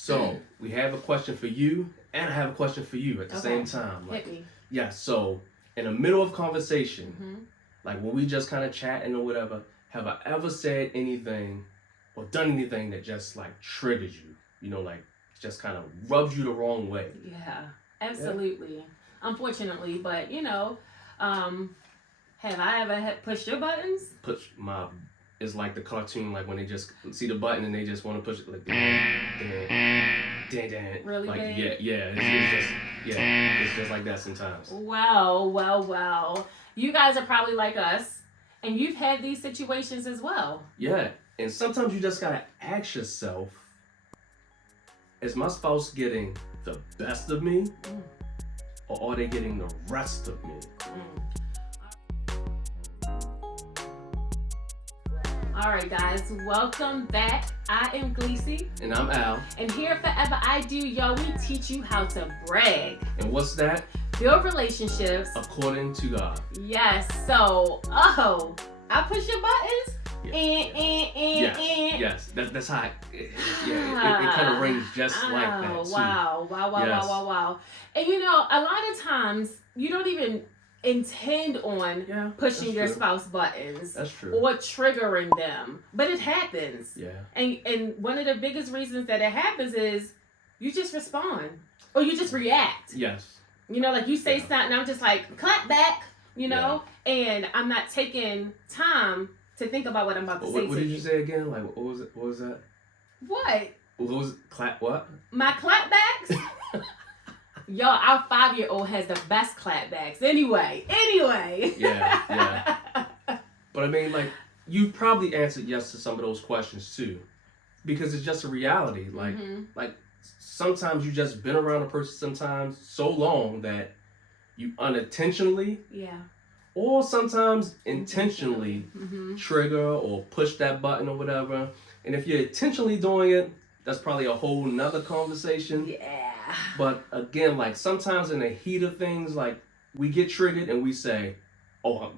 So we have a question for you, and I have a question for you at the same time. Hit me. Yeah. So in the middle of conversation, Mm-hmm. like when we just kind of chatting or whatever, have I ever said anything or done anything that just like triggers you? You know, like just kind of rubs you the wrong way. Yeah, absolutely. Yeah. Unfortunately, but have I ever pushed your buttons? Push my. It's like the cartoon, like when they just see the button and they just want to push it, like dan. Really like big? yeah. It's just like that sometimes. Well. You guys are probably like us, and you've had these situations as well. Yeah, and sometimes you just gotta ask yourself: is my spouse getting the best of me, or are they getting the rest of me? All right, guys, welcome back. I am Gleesy. And I'm Al. And here at Forever I Do, y'all, we teach you how to brag. And what's that? Build relationships. According to God. Yes, so, I push your buttons. Yes. That's how it kind of rings just like that. Too. Wow. And a lot of times, you don't even intend on pushing your spouse buttons. That's true. Or triggering them. But it happens. Yeah. And one of the biggest reasons that it happens is you just respond. Or you just react. Yes. Like you say something, I'm just like, clap back, and I'm not taking time to think about what I'm about to say. What did you say again? Like, what was it? What was that? What? What was it? Clap what? My clapbacks? Yo, our 5-year-old has the best clapbacks. Anyway. Yeah. But I mean, like, you've probably answered yes to some of those questions too, because it's just a reality. Like sometimes you just been around a person sometimes so long that you unintentionally, or sometimes intentionally trigger or push that button or whatever. And if you're intentionally doing it, that's probably a whole nother conversation. Yeah. But again, like sometimes in the heat of things, like we get triggered and we say, "Oh,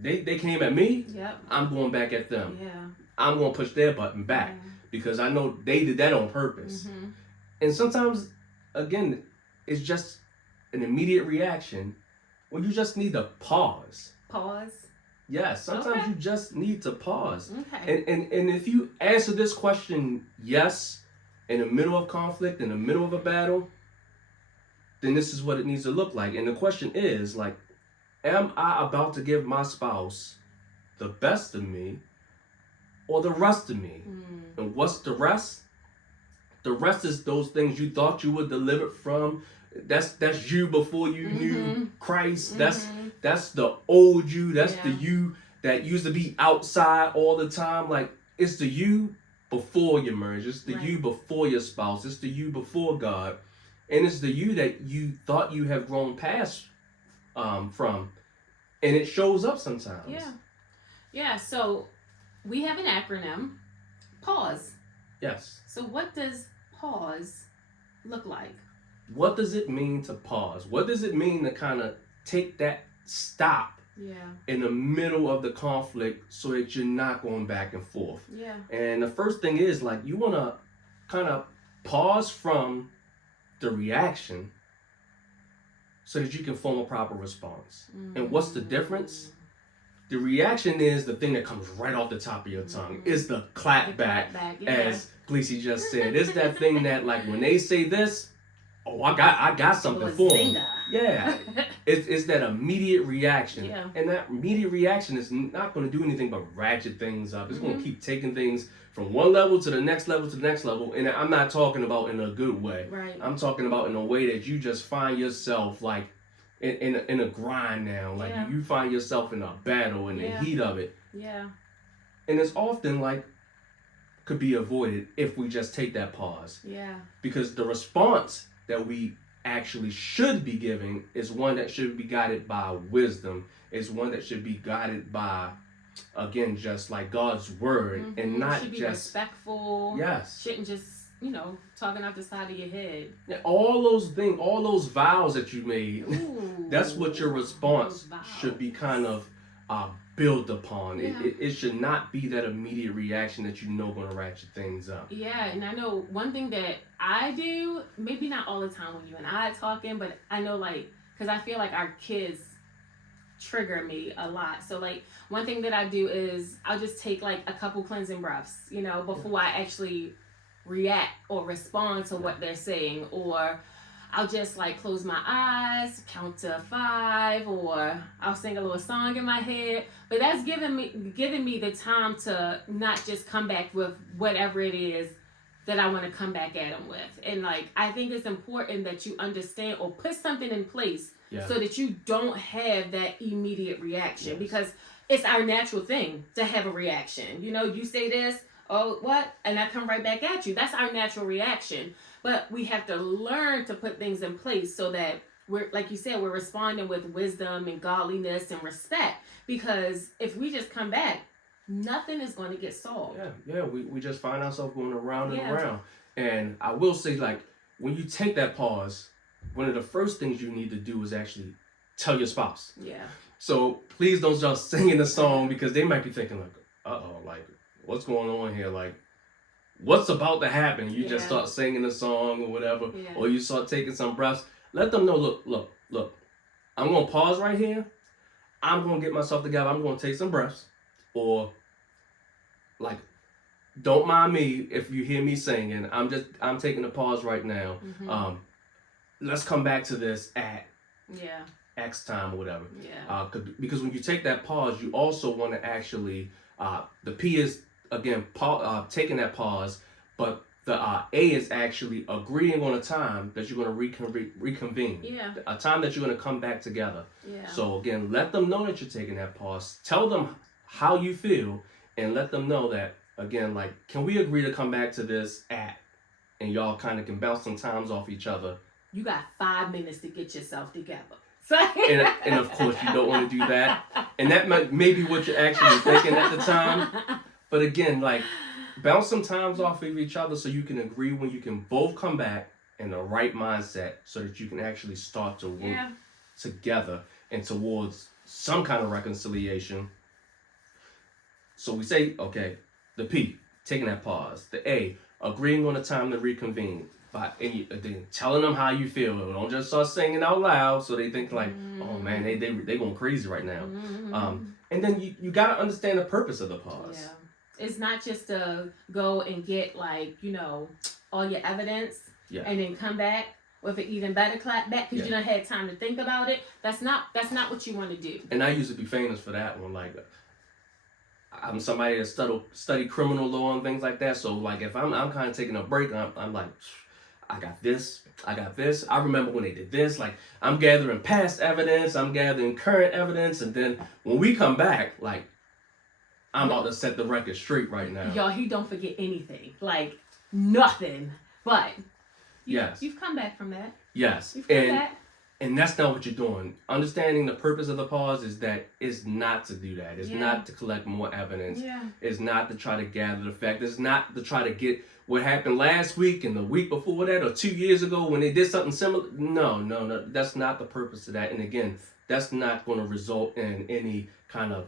they came at me. Yep. I'm going back at them. Yeah. I'm going to push their button back because I know they did that on purpose." And sometimes, again, it's just an immediate reaction when you just need to pause. Pause? Yes, sometimes you just need to pause. Okay. And if you answer this question yes, in the middle of conflict, in the middle of a battle, then this is what it needs to look like. And the question is, like, am I about to give my spouse the best of me or the rest of me? And what's the rest? The rest is those things you thought you were delivered from. That's you before you knew Christ. That's the old you. That's the you that used to be outside all the time. Like, it's the you before your marriage. It's the you before your spouse. It's the you before God. And it's the you that you thought you have grown past from. And it shows up sometimes. Yeah, so we have an acronym, PAUSE. Yes. So what does pause look like? What does it mean to pause? What does it mean to kind of take that stop in the middle of the conflict so that you're not going back and forth? Yeah. And the first thing is, like, you want to kind of pause from the reaction so that you can form a proper response. And what's the difference? The reaction is the thing that comes right off the top of your tongue. It's the clap back, as Gleesy just said. It's that thing that, like, when they say this, I got something for them. Yeah. It's that immediate reaction. Yeah. And that immediate reaction is not going to do anything but ratchet things up. It's going to keep taking things from one level to the next level to the next level. And I'm not talking about in a good way. Right. I'm talking about in a way that you just find yourself, like, in a grind now. Like, you find yourself in a battle in the heat of it. Yeah. And it's often, like, could be avoided if we just take that pause. Yeah. Because the response that we actually should be giving is one that should be guided by wisdom. Is one that should be guided by, again, just like God's word, and not should be just respectful. Yes. Shouldn't just talking out the side of your head. Yeah, all those things, all those vows that you made. That's what your response should be kind of build upon. Yeah. It should not be that immediate reaction that going to ratchet things up. Yeah, and I know one thing that I do, maybe not all the time when you and I are talking, but I know, like, because I feel like our kids trigger me a lot. So, like, one thing that I do is I'll just take, like, a couple cleansing breaths, before I actually react or respond to what they're saying. Or I'll just, like, close my eyes, count to 5, or I'll sing a little song in my head. But that's giving me the time to not just come back with whatever it is that I want to come back at them with. And, like, I think it's important that you understand or put something in place so that you don't have that immediate reaction. Because it's our natural thing to have a reaction. You say this, oh, what? And I come right back at you. That's our natural reaction. But we have to learn to put things in place so that we're, like you said, we're responding with wisdom and godliness and respect. Because if we just come back, nothing is going to get solved. Yeah. We just find ourselves going around and around. And I will say, like, when you take that pause, one of the first things you need to do is actually tell your spouse. Yeah. So please don't just sing in the song, because they might be thinking, like, uh-oh, like, what's going on here? Like, what's about to happen? You just start singing the song or whatever, or you start taking some breaths. Let them know, look, I'm going to pause right here. I'm going to get myself together. I'm going to take some breaths. Or, like, don't mind me if you hear me singing. I'm taking a pause right now. Mm-hmm. Let's come back to this at X time or whatever. Yeah. Because when you take that pause, you also want to actually, the P is, again, taking that pause, but the A is actually agreeing on a time that you're going to reconvene. Yeah. A time that you're going to come back together. Yeah. So again, let them know that you're taking that pause. Tell them how you feel, and let them know that, again, like, can we agree to come back to this at, and y'all kind of can bounce some times off each other. You got 5 minutes to get yourself together. and of course, you don't want to do that. And that may be what you're actually thinking at the time. But again, like, bounce some times off of each other so you can agree when you can both come back in the right mindset, so that you can actually start to work together and towards some kind of reconciliation. So we say, okay, the P, taking that pause. The A, agreeing on a time to reconvene. And then telling them how you feel. Don't just start singing out loud so they think, like, oh man, they going crazy right now. And then you got to understand the purpose of the pause. Yeah. It's not just to go and get, like, all your evidence and then come back with an even better clap back because you don't have time to think about it. That's not what you want to do. And I used to be famous for that one. Like, I'm somebody that study criminal law and things like that. So, like, if I'm kind of taking a break, I'm like, I got this. I remember when they did this. Like, I'm gathering past evidence. I'm gathering current evidence. And then when we come back, like, I'm about to set the record straight right now. Y'all, he don't forget anything. Like, nothing. But you've come back from that. Yes. You've come back. And that's not what you're doing. Understanding the purpose of the pause is not to do that. It's not to collect more evidence. Yeah. It's not to try to gather the fact. It's not to try to get what happened last week and the week before that or 2 years ago when they did something similar. No. That's not the purpose of that. And again, that's not going to result in any kind of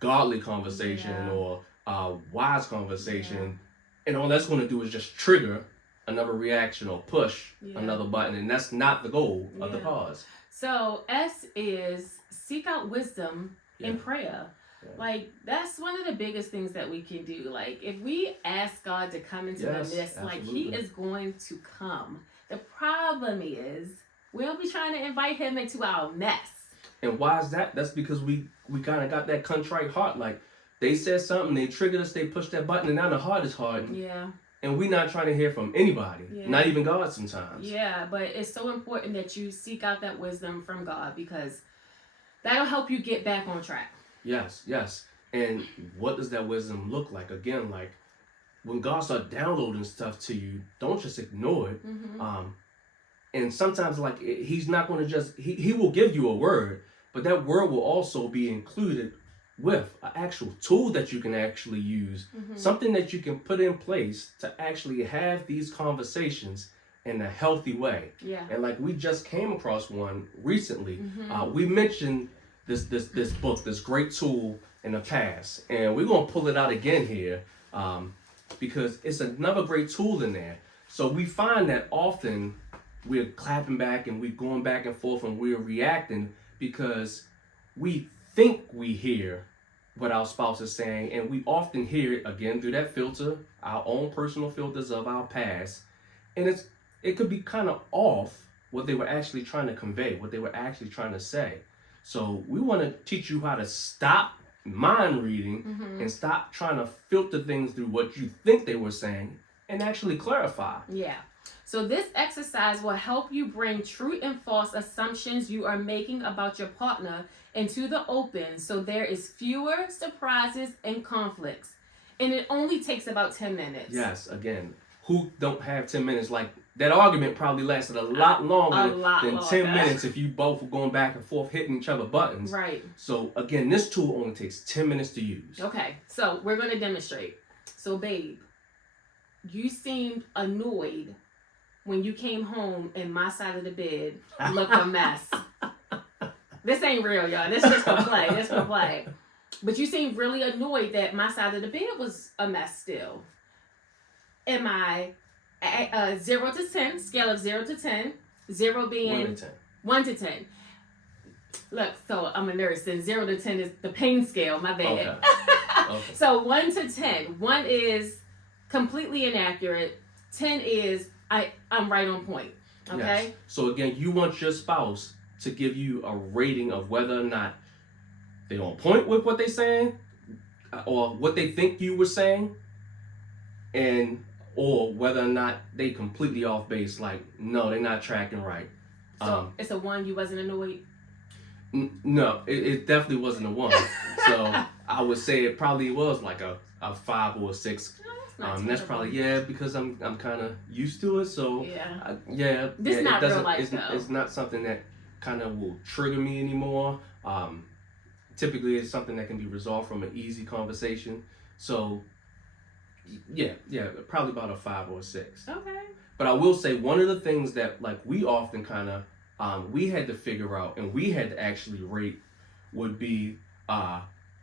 godly conversation or wise conversation. And all that's going to do is just trigger another reaction or push another button, and that's not the goal of the pause. So S is seek out wisdom in prayer. Like, that's one of the biggest things that we can do. Like, if we ask God to come into the midst, like, he is going to come. The problem is we'll be trying to invite him into our mess. And why is that? That's because we kind of got that contrite heart. Like, they said something, they triggered us, they pushed that button, and now the heart is hardened. Yeah. And we're not trying to hear from anybody, not even God sometimes. Yeah, but it's so important that you seek out that wisdom from God, because that'll help you get back on track. Yes. And what does that wisdom look like? Again, like, when God starts downloading stuff to you, don't just ignore it. Mm-hmm. And sometimes, like, he's not going to just, he will give you a word, but that word will also be included with an actual tool that you can actually use, something that you can put in place to actually have these conversations in a healthy way. Yeah. And like, we just came across one recently. We mentioned this book, this great tool in the past, and we're gonna pull it out again here, because it's another great tool in there. So we find that often we're clapping back and we're going back and forth and we're reacting because we think we hear what our spouse is saying, and we often hear it again through that filter, our own personal filters of our past, and it could be kind of off what they were actually trying to convey, what they were actually trying to say. So we want to teach you how to stop mind reading and stop trying to filter things through what you think they were saying and actually clarify. Yeah. So this exercise will help you bring true and false assumptions you are making about your partner into the open, so there is fewer surprises and conflicts. And it only takes about 10 minutes. Yes, again, who don't have 10 minutes? Like, that argument probably lasted a lot longer than 10 minutes if you both were going back and forth hitting each other buttons. Right. So again, this tool only takes 10 minutes to use. Okay, so we're going to demonstrate. So babe, you seemed annoyed when you came home and my side of the bed looked a mess. This ain't real, y'all. This is for play. This for play. But you seemed really annoyed that my side of the bed was a mess still. Am I 0 to 10, scale of 0 to 10, 0 being 1 to 10. 1 to 10. Look, so I'm a nurse, and 0 to 10 is the pain scale, my bad. Okay. Okay. So 1 to 10. 1 is completely inaccurate. 10 is I'm right on point. Okay? Yes. So again, you want your spouse to give you a rating of whether or not they're on point with what they're saying, or what they think you were saying, or whether or not they completely off base, like, no, they're not tracking right. So it's a 1, you wasn't annoyed? No, it definitely wasn't a 1. So I would say it probably was like a 5 or a 6. That's probably, because I'm kind of used to it. So This not real life, it's not something that kind of will trigger me anymore. Typically, it's something that can be resolved from an easy conversation. So probably about a 5 or a 6. Okay. But I will say one of the things that, like, we often kind of we had to figure out and we had to actually rate would be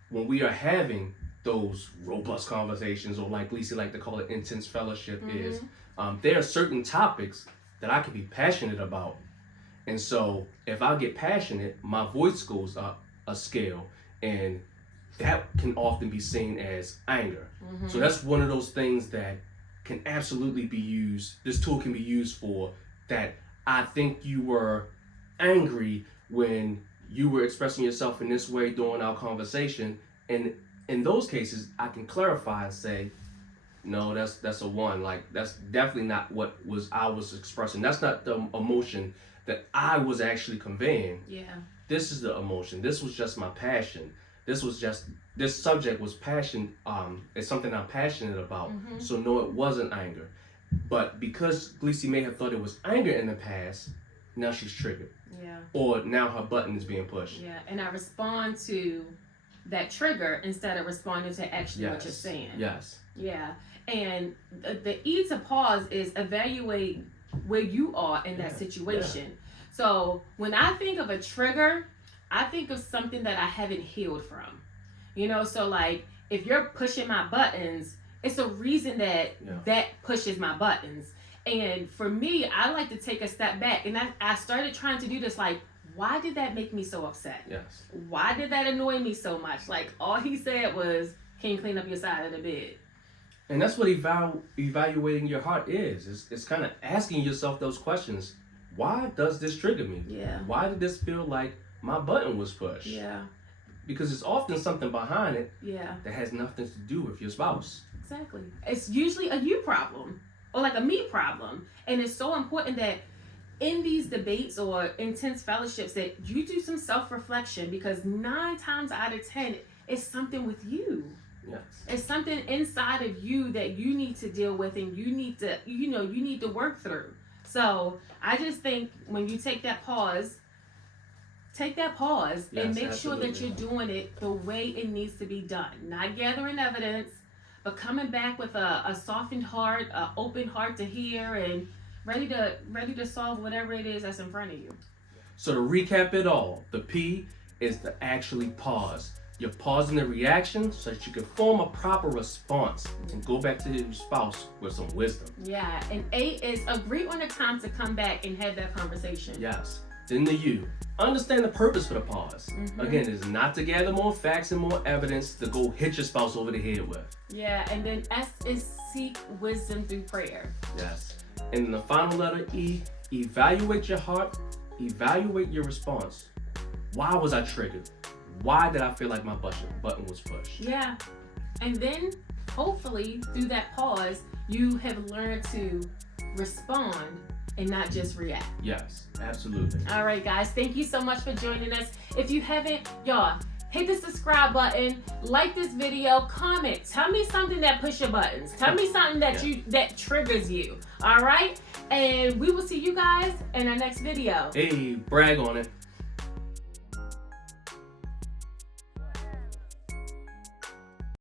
when we are having those robust conversations, or like Lisa like to call it intense fellowship, is there are certain topics that I can be passionate about. And so if I get passionate, my voice goes up a scale, and that can often be seen as anger. So that's one of those things that can absolutely be used. This tool can be used for that. I think you were angry when you were expressing yourself in this way during our conversation. And in those cases, I can clarify and say, no, that's a 1. Like, that's definitely not what I was expressing. That's not the emotion that I was actually conveying. Yeah. This is the emotion. This was just my passion. This subject was passion. It's something I'm passionate about. So no, it wasn't anger. But because Gleacy may have thought it was anger in the past, now she's triggered. Yeah. Or now her button is being pushed. Yeah, and I respond to that trigger instead of responding to actually what you're saying. Yes. Yeah. And the E to pause is evaluate where you are in that situation. Yeah. So when I think of a trigger, I think of something that I haven't healed from. So like if you're pushing my buttons, it's a reason that pushes my buttons. And for me, I like to take a step back, and I started trying to do this, like, why did that make me so upset? Yes. Why did that annoy me so much? Like, all he said was, can you clean up your side of the bed? And that's what evaluating your heart is. It's kind of asking yourself those questions. Why does this trigger me? Yeah. Why did this feel like my button was pushed? Yeah. Because it's often something behind it that has nothing to do with your spouse. Exactly. It's usually a you problem or like a me problem. And it's so important that in these debates or intense fellowships that you do some self-reflection, because 9 times out of 10, it's something with you. Yes. It's something inside of you that you need to deal with, and you need to work through. So I just think when you take that pause and make sure that you're doing it the way it needs to be done. Not gathering evidence, but coming back with a softened heart, an open heart to hear, and ready to solve whatever it is that's in front of you. So to recap it all, the P is to actually pause. You're pausing the reaction so that you can form a proper response and go back to your spouse with some wisdom. Yeah, and 8 is agree on the time to come back and have that conversation. Yes. Then the U, understand the purpose for the pause. Again, it's not to gather more facts and more evidence to go hit your spouse over the head with. Yeah, and then S is seek wisdom through prayer. Yes. And then the final letter E, evaluate your heart, evaluate your response. Why was I triggered? Why did I feel like my button was pushed? Yeah. And then hopefully through that pause, you have learned to respond and not just react. Yes, absolutely. All right, guys. Thank you so much for joining us. If you haven't, y'all, hit the subscribe button, like this video, comment. Tell me something that push your buttons. Tell me something that that triggers you. All right? And we will see you guys in our next video. Hey, brag on it.